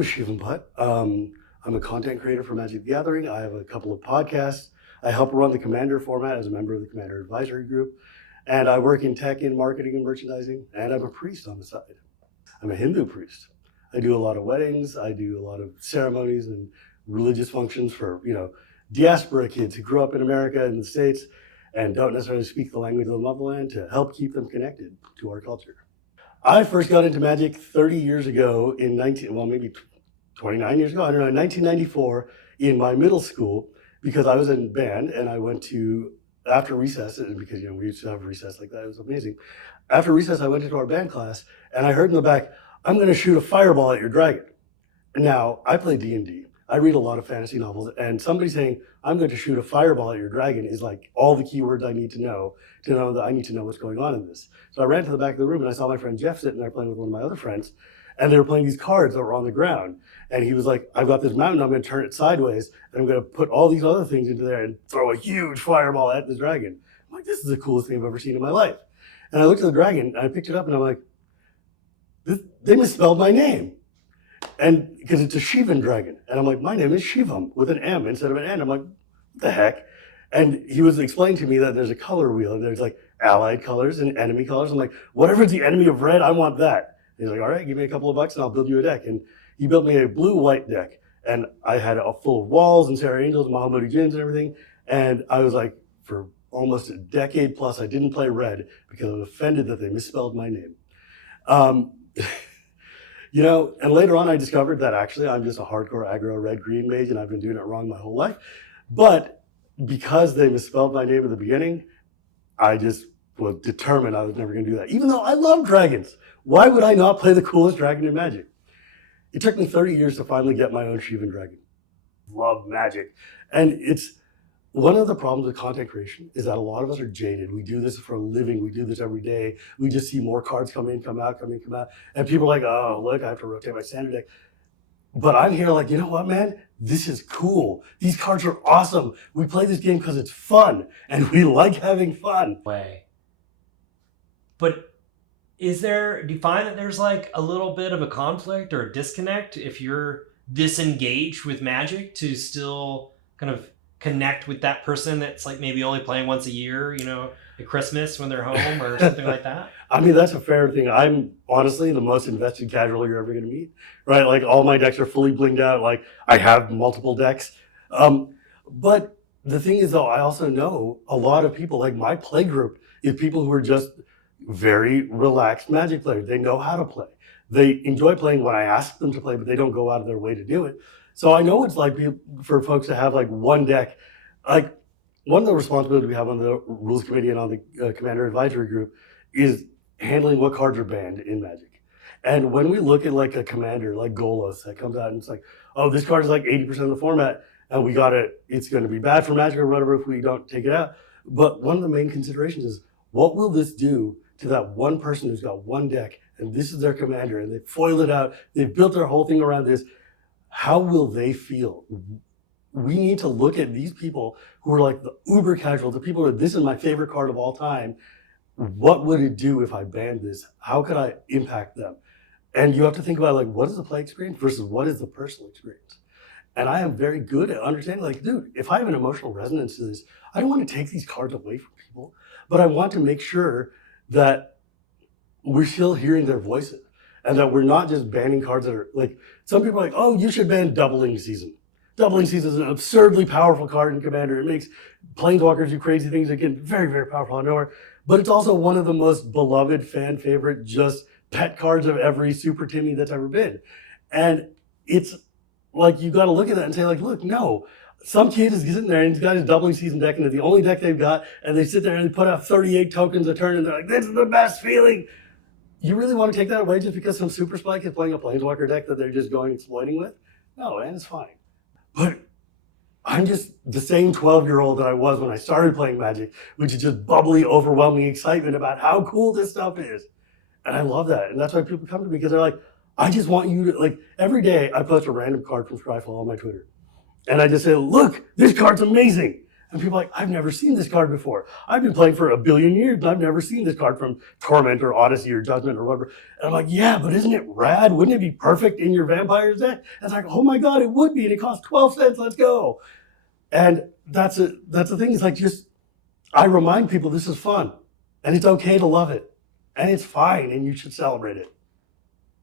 name is Shivam Bhatt. I'm a content creator for Magic the Gathering. I have a couple of podcasts. I help run the Commander format as a member of the Commander Advisory Group. And I work in tech, in marketing and merchandising. And I'm a priest on the side. I'm a Hindu priest. I do a lot of weddings. I do a lot of ceremonies and religious functions for, diaspora kids who grew up in America and the States and don't necessarily speak the language of the motherland to help keep them connected to our culture. I first got into Magic 30 years ago in 29 years ago, I don't know, in 1994 in my middle school, because I was in band and I went to, after recess, and because we used to have recess like that, it was amazing. After recess, I went into our band class and I heard in the back, "I'm gonna shoot a fireball at your dragon." Now, I play D&D. I read a lot of fantasy novels, and somebody saying, "I'm going to shoot a fireball at your dragon" is like all the keywords I need to know that I need to know what's going on in this. So I ran to the back of the room and I saw my friend Jeff sitting there playing with one of my other friends, and they were playing these cards that were on the ground. And he was like, "I've got this mountain, I'm gonna turn it sideways, and I'm gonna put all these other things into there and throw a huge fireball at this dragon." I'm like, "This is the coolest thing I've ever seen in my life." And I looked at the dragon, and I picked it up, and I'm like, they misspelled my name. And because it's a Shivan dragon. And I'm like, "My name is Shivam with an M instead of an N." I'm like, "What the heck?" And he was explaining to me that there's a color wheel, and there's like allied colors and enemy colors. I'm like, "Whatever's the enemy of red, I want that." And he's like, "All right, give me a couple of bucks and I'll build you a deck." And he built me a blue-white deck. And I had a full of walls and Sarah Angels and Mahamudi Jinns and everything. And I was like, for almost a decade plus, I didn't play red because I was offended that they misspelled my name. And later on I discovered that actually I'm just a hardcore aggro red-green mage and I've been doing it wrong my whole life. But because they misspelled my name at the beginning, I just was determined I was never gonna do that. Even though I love dragons. Why would I not play the coolest dragon in Magic? It took me 30 years to finally get my own Shivan dragon. Love Magic. And it's one of the problems with content creation is that a lot of us are jaded. We do this for a living. We do this every day. We just see more cards come in, come out, come in, come out. And people are like, "Oh, look, I have to rotate my standard deck." But I'm here like, you know what, man? This is cool. These cards are awesome. We play this game because it's fun and we like having fun. But do you find that there's like a little bit of a conflict or a disconnect if you're disengaged with Magic to still kind of connect with that person that's like maybe only playing once a year, at Christmas when they're home or something like that? I mean, that's a fair thing. I'm honestly the most invested casual you're ever going to meet, right? Like all my decks are fully blinged out. Like I have multiple decks. But the thing is though, I also know a lot of people, like my play group is people who are just very relaxed Magic players. They know how to play. They enjoy playing when I ask them to play, but they don't go out of their way to do it. So I know it's like for folks to have like one deck. Like one of the responsibilities we have on the rules committee and on the Commander Advisory Group is handling what cards are banned in Magic. And when we look at like a commander like Golos that comes out and it's like, "Oh, this card is like 80% of the format and it's going to be bad for Magic or whatever if we don't take it out." But one of the main considerations is, what will this do to that one person who's got one deck and this is their commander and they foiled it out, they've built their whole thing around this. How will they feel? We need to look at these people who are like the uber casual, the people who are, "This is my favorite card of all time. What would it do if I banned this? How could I impact them?" And you have to think about like, what is the play experience versus what is the personal experience? And I am very good at understanding like, dude, if I have an emotional resonance to this, I don't want to take these cards away from people, but I want to make sure that we're still hearing their voices and that we're not just banning cards that are like, some people are like, "Oh, you should ban Doubling Season." Doubling Season is an absurdly powerful card in Commander. It makes Planeswalkers do crazy things that get very, very powerful out of nowhere. But it's also one of the most beloved fan favorite, just pet cards of every Super Timmy that's ever been. And it's like, you got to look at that and say like, look, no, some kid is sitting there and he's got his Doubling Season deck and it's the only deck they've got. And they sit there and they put out 38 tokens a turn and they're like, "This is the best feeling." You really want to take that away just because some Super Spike is playing a Planeswalker deck that they're just going exploiting with? No, man, it's fine. But I'm just the same 12-year-old that I was when I started playing Magic, which is just bubbly, overwhelming excitement about how cool this stuff is. And I love that. And that's why people come to me, because they're like, "I just want you to," like every day I post a random card from Scryfall on my Twitter. And I just say, "Look, this card's amazing." And people are like, I've never seen this card before. I've been playing for a billion years, and I've never seen this card from Torment or Odyssey or Judgment or whatever. And I'm like, yeah, but isn't it rad? Wouldn't it be perfect in your Vampires deck? And it's like, oh my God, it would be. And it costs 12 cents. Let's go. And that's the thing. It's like, I remind people this is fun. And it's okay to love it. And it's fine. And you should celebrate it.